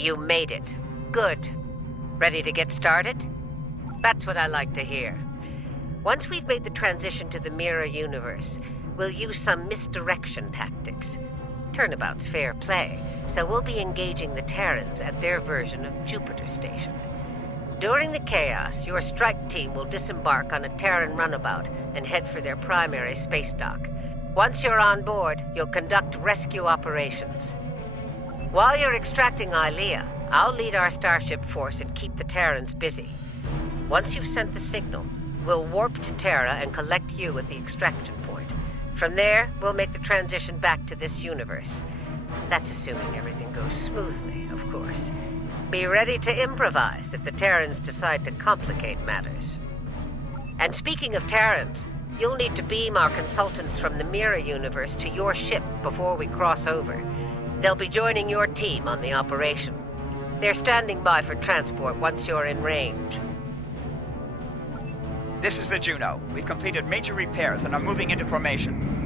You made it. Good. Ready to get started? That's what I like to hear. Once we've made the transition to the mirror universe, we'll use some misdirection tactics. Turnabout's fair play, so we'll be engaging the Terrans at their version of Jupiter Station. During the chaos, your strike team will disembark on a Terran runabout and head for their primary space dock. Once you're on board, you'll conduct rescue operations. While you're extracting Ilea, I'll lead our starship force and keep the Terrans busy. Once you've sent the signal, we'll warp to Terra and collect you at the extraction point. From there, we'll make the transition back to this universe. That's assuming everything goes smoothly, of course. Be ready to improvise if the Terrans decide to complicate matters. And speaking of Terrans, you'll need to beam our consultants from the Mirror universe to your ship before we cross over. They'll be joining your team on the operation. They're standing by for transport once you're in range. This is the Juno. We've completed major repairs and are moving into formation.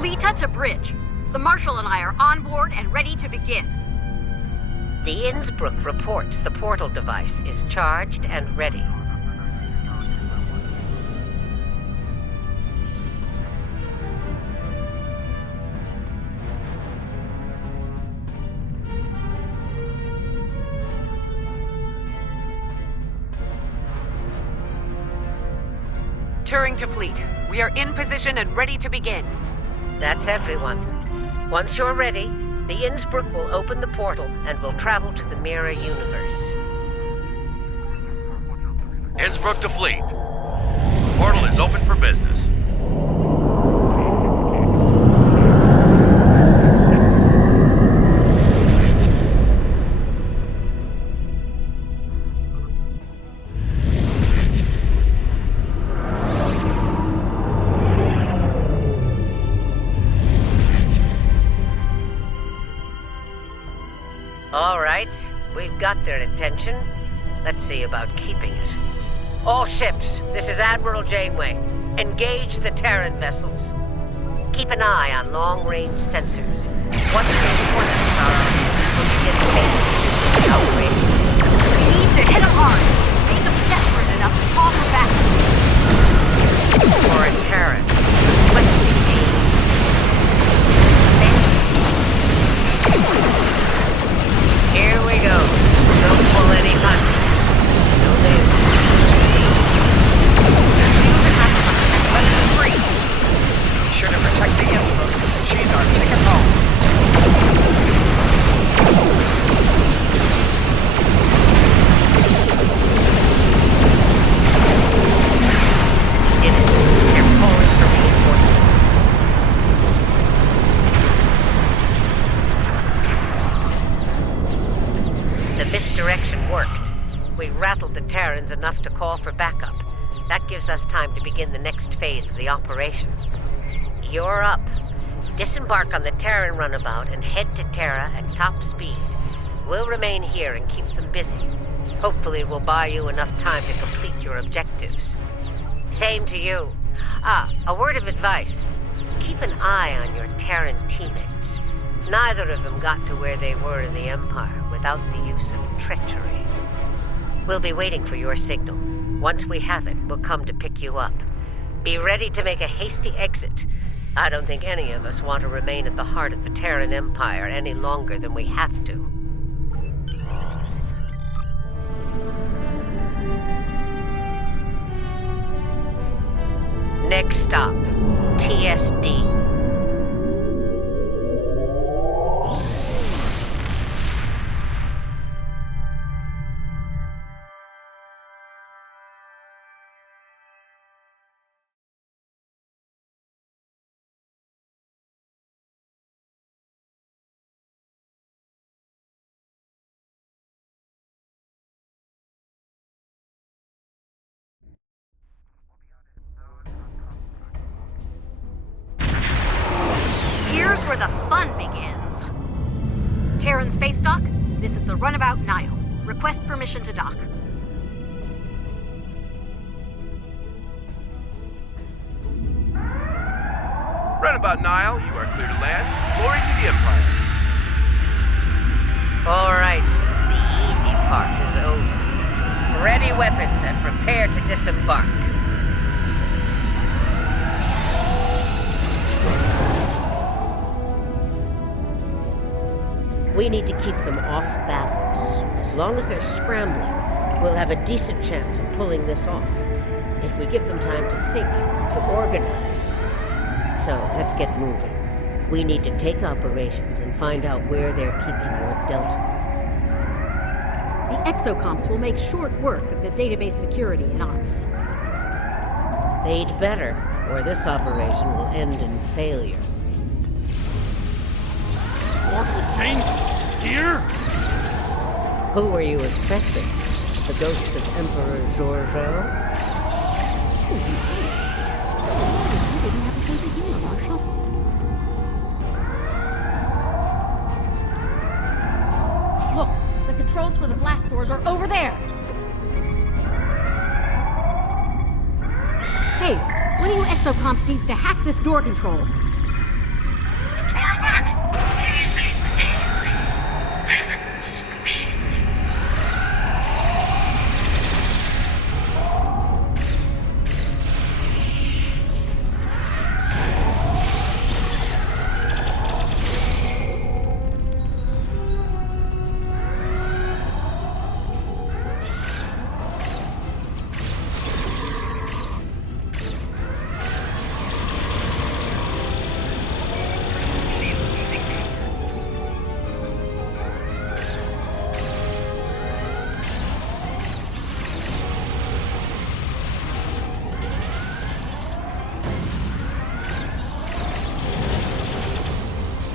Lita to bridge. The Marshal and I are on board and ready to begin. The Innsbruck reports the portal device is charged and ready. Turing to fleet. We are in position and ready to begin. That's everyone. Once you're ready, the Innsbruck will open the portal and we'll travel to the Mirror universe. Innsbruck to fleet. Portal is open for business. All right, we've got their attention. Let's see about keeping it. All ships, this is Admiral Janeway. Engage the Terran vessels. Keep an eye on long-range sensors. Once the coordinates are on, we'll begin phasing the outbreak. We need to hit them hard. Make them desperate enough to call for backup. For a Terran, let's engage. Here we go. Don't pull any punches. No lives. Let us free. Be sure to protect the Innsbruck. She's our ticket home. Did it. They're pulling for reinforcements. The misdirection worked. We rattled the Terrans enough to call for backup. That gives us time to begin the next phase of the operation. You're up. Disembark on the Terran runabout and head to Terra at top speed. We'll remain here and keep them busy. Hopefully we'll buy you enough time to complete your objectives. Same to you. A word of advice. Keep an eye on your Terran teammates. Neither of them got to where they were in the Empire without the use of treachery. We'll be waiting for your signal. Once we have it, we'll come to pick you up. Be ready to make a hasty exit. I don't think any of us want to remain at the heart of the Terran Empire any longer than we have to. Next stop, TSD. Here's where the fun begins. Terran space dock, this is the runabout Nile. Request permission to dock. Runabout Nile, you are clear to land. Glory to the Empire. All right, the easy part is over. Ready weapons and prepare to disembark. We need to keep them off balance. As long as they're scrambling, we'll have a decent chance of pulling this off. If we give them time to think, to organize. So, let's get moving. We need to take operations and find out where they're keeping your Delta. The exocomps will make short work of the database security in ops. They'd better, or this operation will end in failure. Marshal Jane? Here? Who were you expecting? The ghost of Emperor Giorgio? You didn't have a sense of humor, Marshal. Look, the controls for the blast doors are over there! Hey, one of you exocomps needs to hack this door control.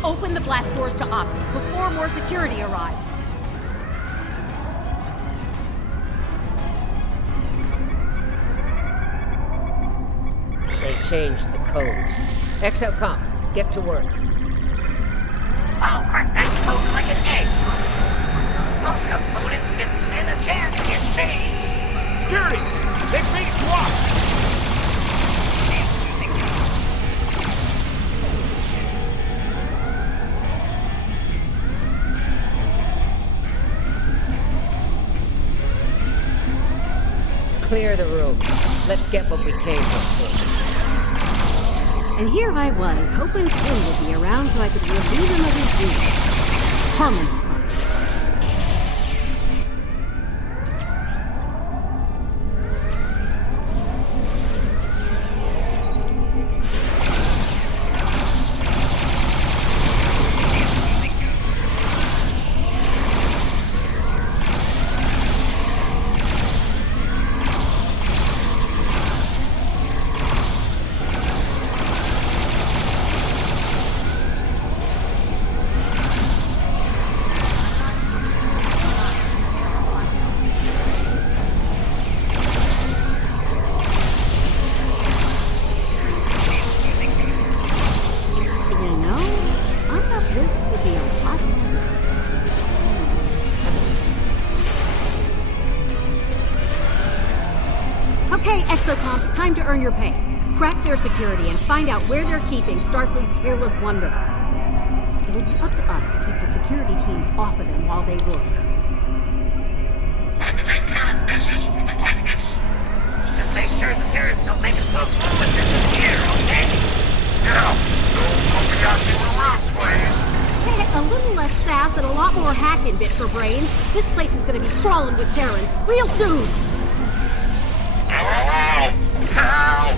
Open the blast doors to ops before more security arrives. They changed the codes. Exocomp, get to work. I'll crack that code like an egg. Most opponents didn't stand a chance against me. Security! They've made it to us! Clear the room. Let's get what we came for. And here I was, hoping Phil would be around so I could relieve him of his duties. Permanently. Okay, exocomps, time to earn your pay. Crack their security and find out where they're keeping Starfleet's hairless wonder. It will be up to us to keep the security teams off of them while they work. This is the candidates. Just make sure the terrorists don't make us look with this here, okay? Now, don't open up in the room, please. Hey, a little less sass and a lot more hacking bit for brains. This place is gonna be crawling with Terrans real soon! Ow!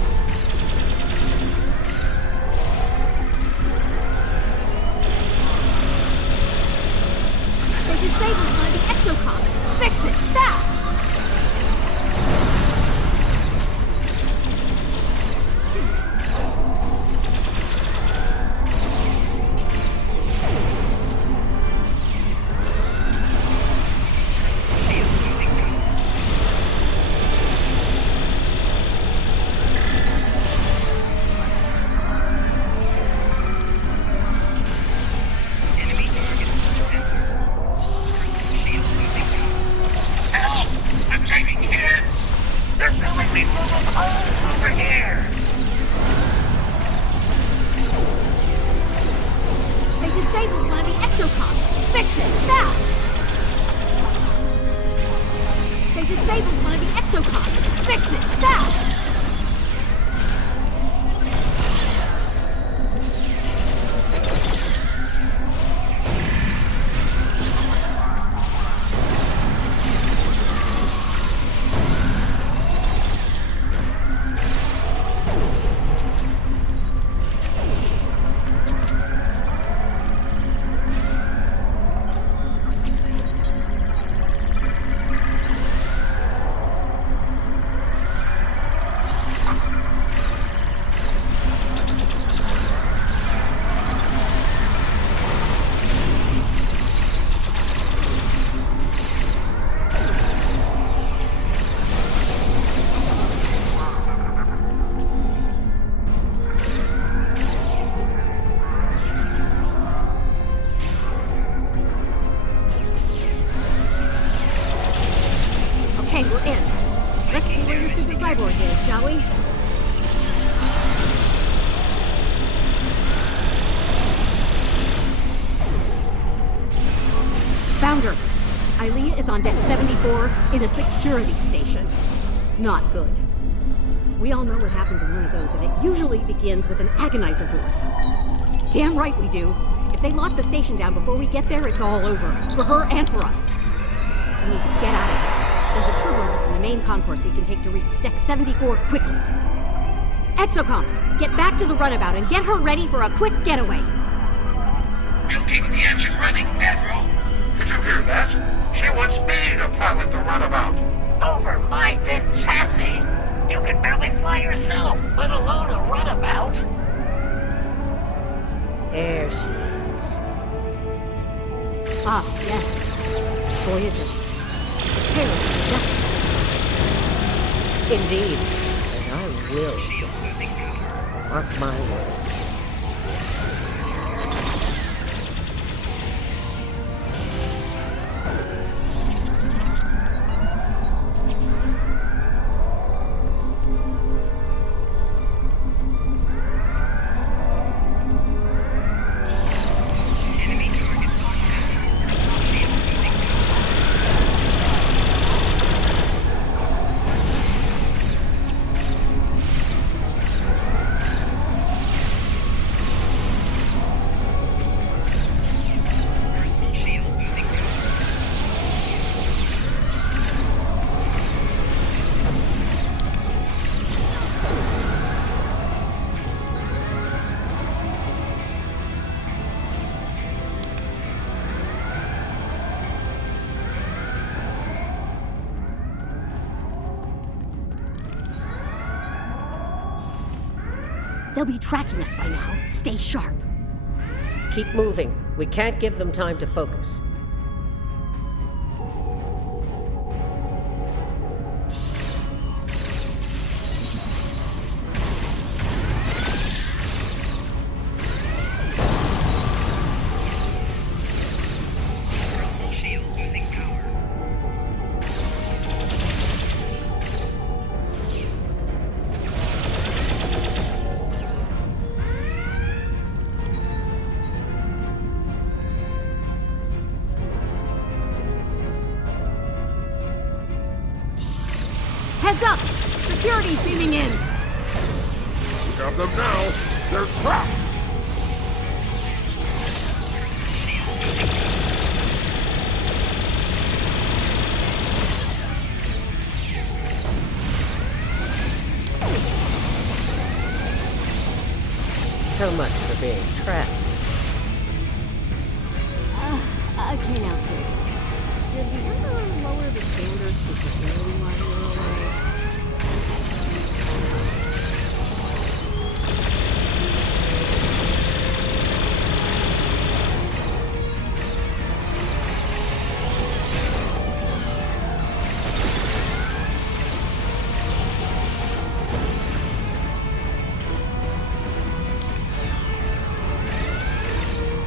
They disabled one of the exocomps! Fix it, fast! exocomms! Fix it, fast! They disabled one of the exocomms! Fix it, fast! Okay, we're in. Let's see where your super cyborg is, shall we? Found her. Ilea is on deck 74 in a security station. Not good. We all know what happens in one of those, and it usually begins with an agonizer booth. Damn right we do. If they lock the station down before we get there, it's all over. For her and for us. We need to get out of here. There's a turbo lift in the main concourse we can take to reach deck 74 quickly. Exocomms, get back to the runabout and get her ready for a quick getaway. We'll keep the engine running, Admiral. Did you hear that? She wants me to pilot the runabout. Over my dead chassis? You can barely fly yourself, let alone a runabout. There she is. Ah, yes. Voyager. Terran Empire. Indeed. And I will. Mark my words. They'll be tracking us by now. Stay sharp. Keep moving. We can't give them time to focus. Heads up! Security's beaming in! We have them now. They're trapped. So much for being trapped. Okay, now, sir. Did the Emperor lower the standards for security while you were away?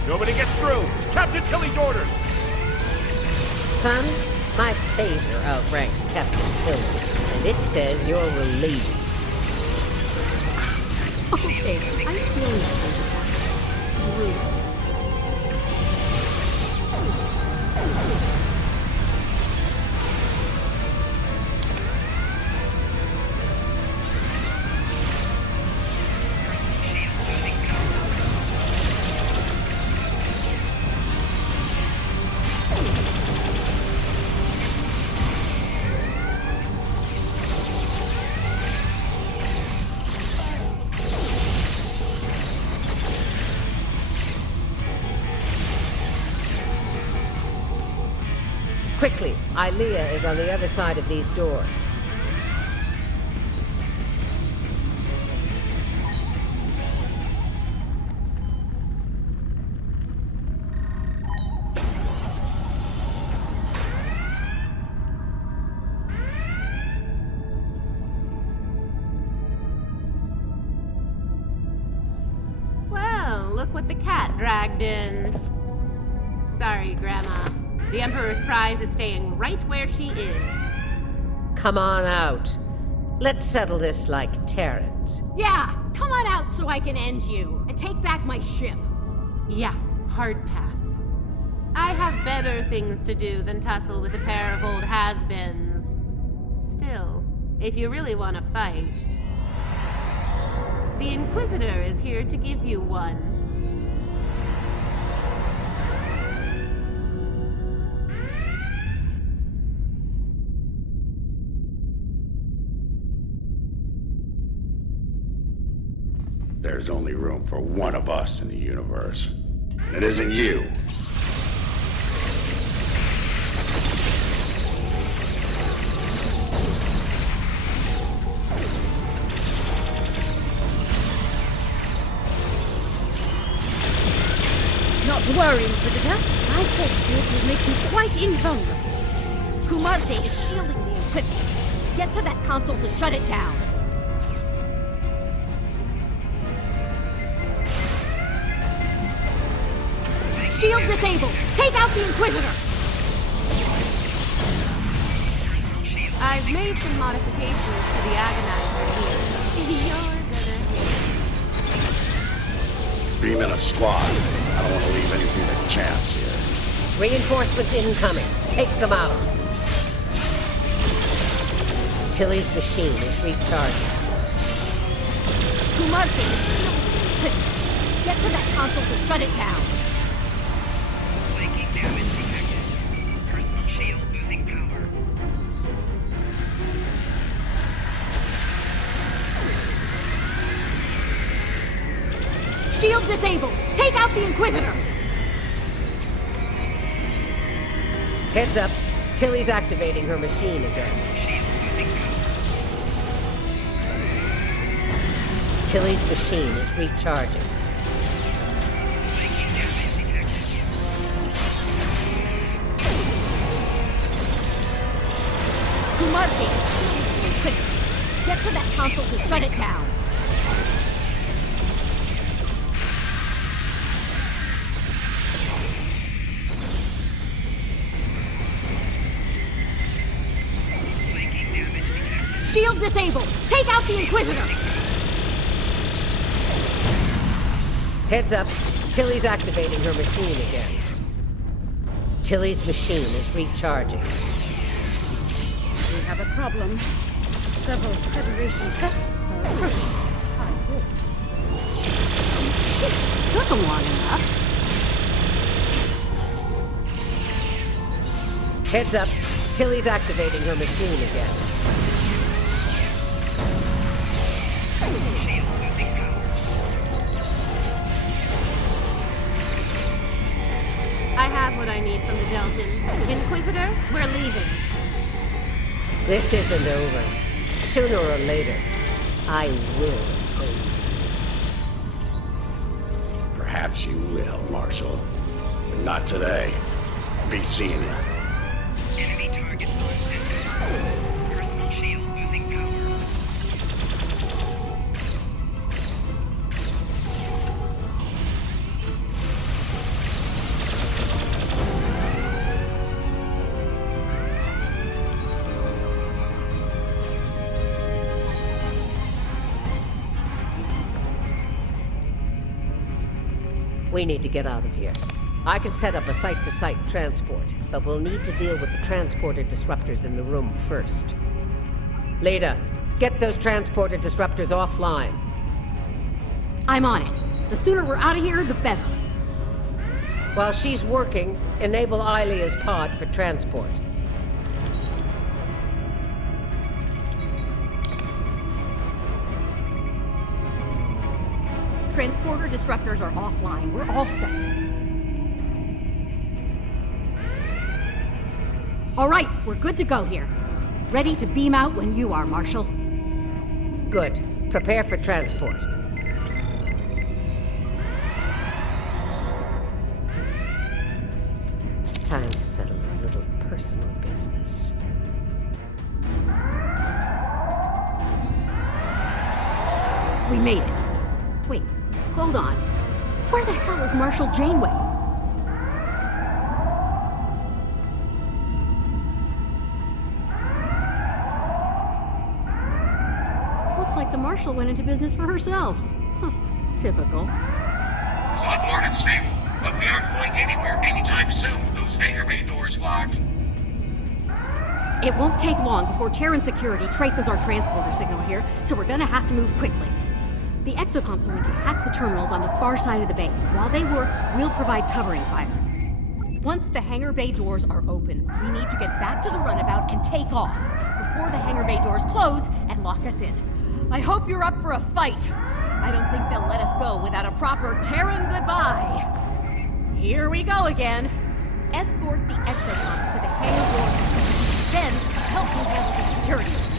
Nobody gets through. It's Captain Tilly's orders. Son, my phaser outranks Captain Tilly, and it says you're relieved. Okay, I'm stealing that phaser. Rude. Quickly, Ilea is on the other side of these doors. Well, look what the cat dragged in. Sorry, Grandma. The Emperor's prize is staying right where she is. Come on out. Let's settle this like Terrans. Yeah, come on out so I can end you and take back my ship. Yeah, hard pass. I have better things to do than tussle with a pair of old has-beens. Still, if you really want to fight, the Inquisitor is here to give you one. There's only room for one of us in the universe. And it isn't you. Not to worry, Inquisitor. My force field will make you quite invulnerable. Kumarte is shielding the equipment. Get to that console to shut it down. Shield disabled! Take out the Inquisitor! I've made some modifications to the Agonizer here. You're gonna hate. Beam in a squad. I don't want to leave anything to chance here. Reinforcements incoming. Take them out. Tilly's machine is recharging. Kumarte is shielding the equipment. Get to that console to shut it down. Flanking damage detected. Personal shield losing power. Shield disabled! Take out the Inquisitor! Heads up. Tilly's activating her machine again. Shield losing power. Tilly's machine is recharging. Flanking damage detected. Kumarte is shielding the equipment. Get to that console to shut it down. Flanking damage detected. Shield disabled! Take out the Inquisitor! Heads up. Tilly's activating her machine again. Tilly's machine is recharging. We have a problem. Several Federation vessels are approaching. Took them long enough. Heads up. Tilly's activating her machine again. Shield losing power. I have what I need from the Deltan. Inquisitor, we're leaving. This isn't over. Sooner or later, I will pay you. Perhaps you will, Marshal. But not today. Be seeing you. Enemy target on. Personal shield losing power. We need to get out of here. I can set up a site-to-site transport, but we'll need to deal with the transporter disruptors in the room first. Leda, get those transporter disruptors offline. I'm on it. The sooner we're out of here, the better. While she's working, enable Ilea's pod for transport. Transporter disruptors are offline. We're all set. All right, we're good to go here. Ready to beam out when you are, Marshal. Good. Prepare for transport. Time to settle a little personal business. We made it. Wait, hold on. Where the hell is Marshal Janeway? Looks like the Marshal went into business for herself. Huh, typical. On board and stable, but we aren't going anywhere anytime soon with those hangar bay doors locked. It won't take long before Terran security traces our transporter signal here, so we're gonna have to move quickly. The exocomps are going to hack the terminals on the far side of the bay. While they work, we'll provide covering fire. Once the hangar bay doors are open, we need to get back to the runabout and take off before the hangar bay doors close and lock us in. I hope you're up for a fight. I don't think they'll let us go without a proper Terran goodbye. Here we go again. Escort the exocomps to the hangar doors. Then, help me handle the security.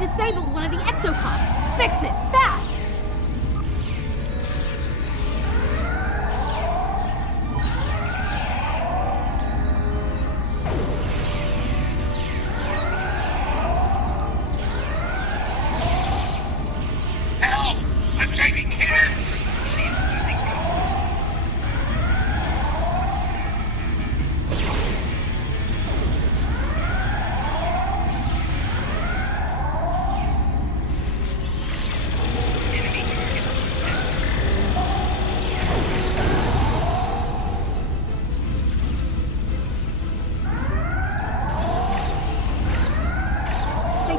Disabled one of the exocops! Fix it, fast! Help! I'm taking hit!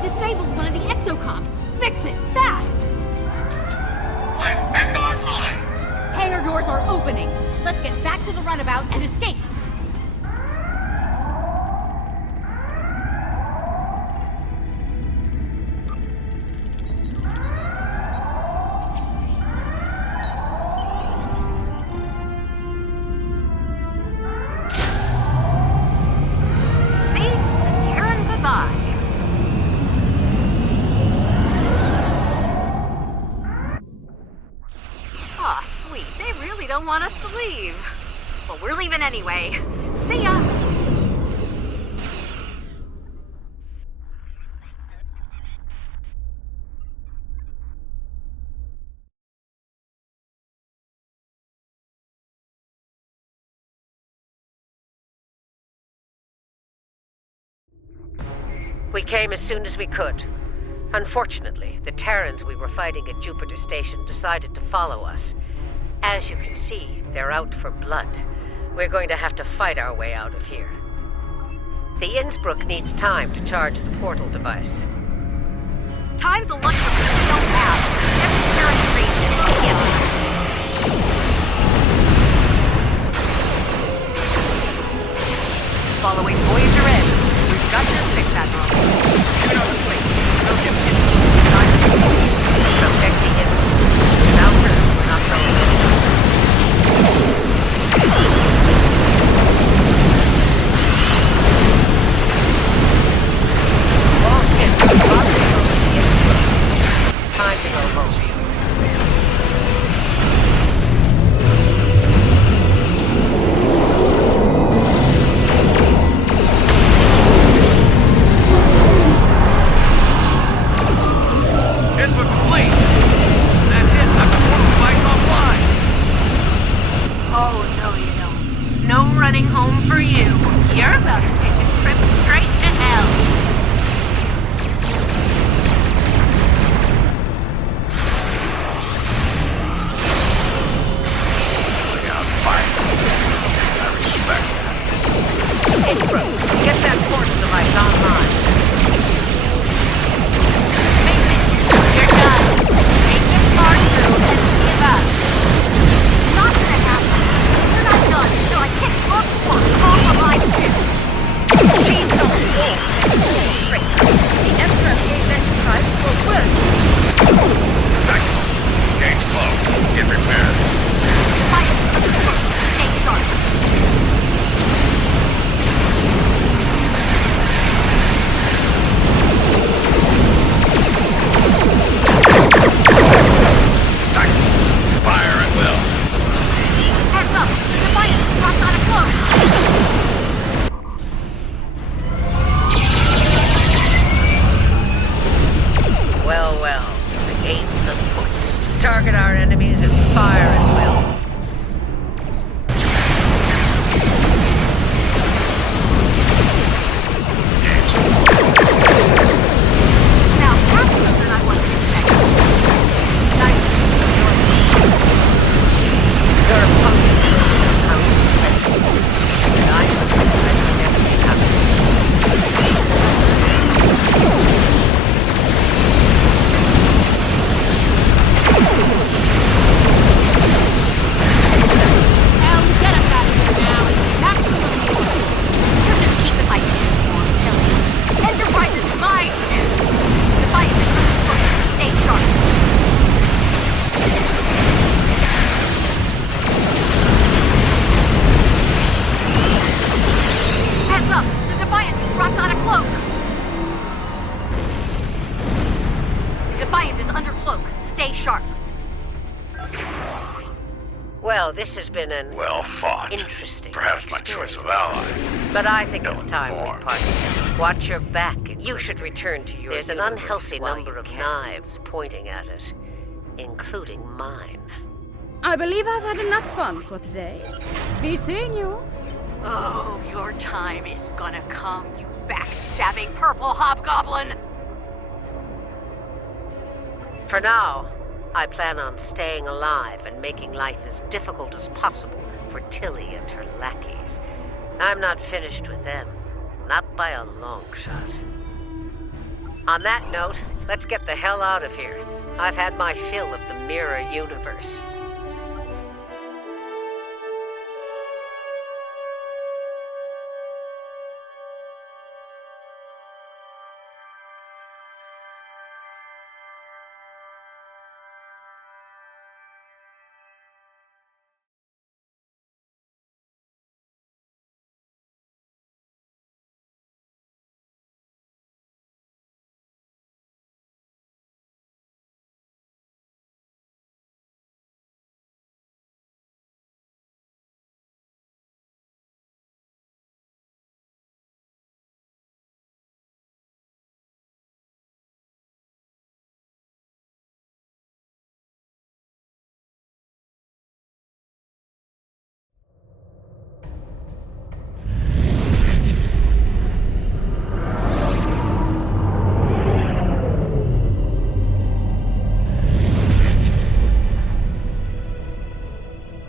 Disabled one of the exocops! Fix it, fast! I'm back online! Hangar doors are opening! Let's get back to the runabout and escape! don't want us to leave. Well, we're leaving anyway. See ya! We came as soon as we could. Unfortunately, the Terrans we were fighting at Jupiter Station decided to follow us. As you can see, they're out for blood. We're going to have to fight our way out of here. The Innsbruck needs time to charge the portal device. Time's a luxury we don't have. Every Terran trace is together. Following Voyager Edge. We've got your six, Admiral. Get on the plate. No distance. Subject the Innsbruck. Without her, we're not going All ships are crossing over the Innsbruck. Time to go home. Input complete. That's it. I've got portal device offline. Oh, no you don't. No running home for you. You're about to take a trip straight to hell. Look out, fight. I respect that. Innsbruck, get that portal device online. You're done. Take this card through and give up. Not gonna happen. We're not done until I kick both all of my ships. She's no fool. The Emperor gave that price for good. Tactical. Gates closed. Get repaired. Stay sharp. Tactical. Fire at will. Heads up. The Defiant dropped on a cloak. Well, well. The game's afoot. Target our enemies and fire at will. Now that's something I wasn't expecting. Nice. You're a punk. How you expect me? And I am everything happens. Hell, get us out of here now. Maximum force. You're just keeping my shit warm, Tilly. Enterprise is mine. Defiant is first. Stay sharp. Heads up. The Defiant just dropped on a cloak. Defiant is under cloak. Stay sharp. Well, this has been an Well fought. interesting Perhaps my choice of ally. But I think it's time we Ill-informed. parted. Watch your back. You should return to your There's an unhealthy number of knives pointing at it, including mine. I believe I've had enough fun for today. Be seeing you. Oh, your time is gonna come, you backstabbing purple hobgoblin! For now, I plan on staying alive and making life as difficult as possible for Tilly and her lackeys. I'm not finished with them. Not by a long shot. On that note, let's get the hell out of here. I've had my fill of the mirror universe.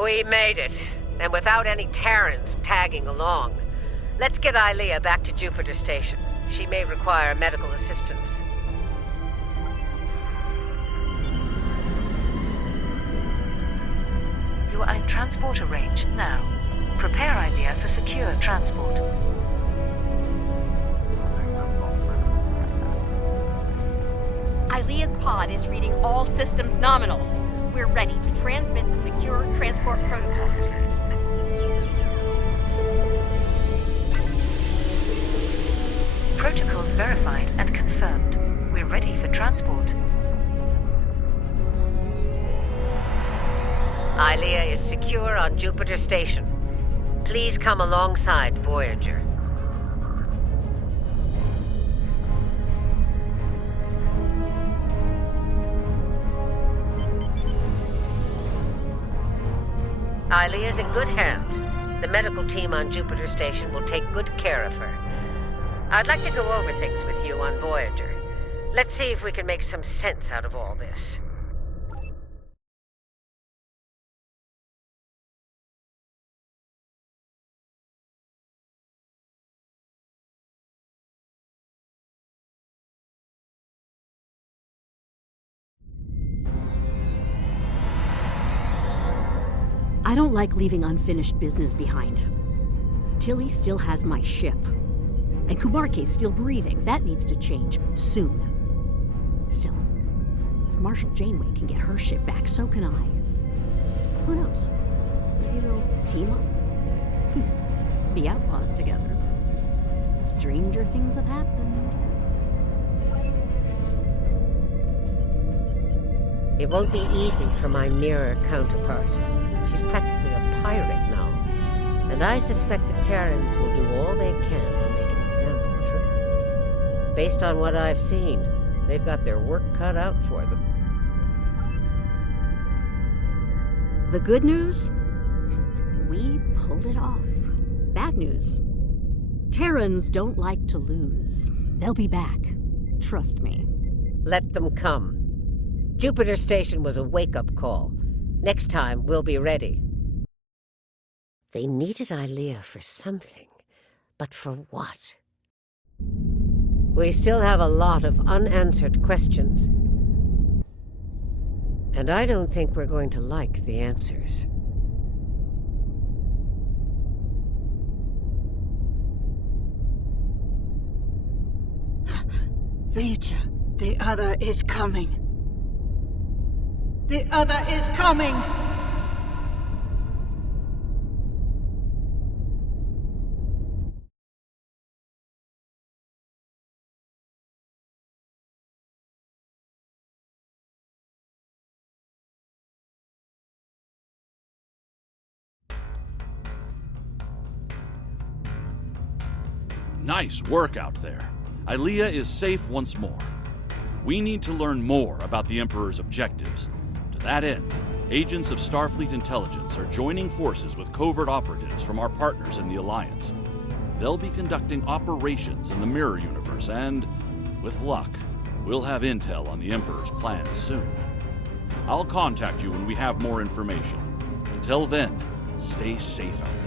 We made it, and without any Terrans tagging along. Let's get Ilea back to Jupiter Station. She may require medical assistance. You are in transporter range now. Prepare Ilea for secure transport. Ilea's pod is reading all systems nominal. We're ready to transmit the secure transport protocols. Protocols verified and confirmed. We're ready for transport. Ilea is secure on Jupiter Station. Please come alongside Voyager. Ilea's in good hands. The medical team on Jupiter Station will take good care of her. I'd like to go over things with you on Voyager. Let's see if we can make some sense out of all this. I don't like leaving unfinished business behind. Tilly still has my ship. And Kumarke's still breathing. That needs to change soon. Still, if Marshal Janeway can get her ship back, so can I. Who knows? Maybe we'll team up. Be outlaws together. Stranger things have happened. It won't be easy for my mirror counterpart. She's practically a pirate now. And I suspect the Terrans will do all they can to make an example of her. Based on what I've seen, they've got their work cut out for them. The good news? We pulled it off. Bad news? Terrans don't like to lose. They'll be back. Trust me. Let them come. Jupiter Station was a wake-up call. Next time, we'll be ready. They needed Ilea for something, but for what? We still have a lot of unanswered questions. And I don't think we're going to like the answers. Voyager, the other is coming. The other is coming! Nice work out there. Ilea is safe once more. We need to learn more about the Emperor's objectives. To that end, agents of Starfleet Intelligence are joining forces with covert operatives from our partners in the Alliance. They'll be conducting operations in the Mirror Universe, and, with luck, we'll have intel on the Emperor's plans soon. I'll contact you when we have more information. Until then, stay safe out there.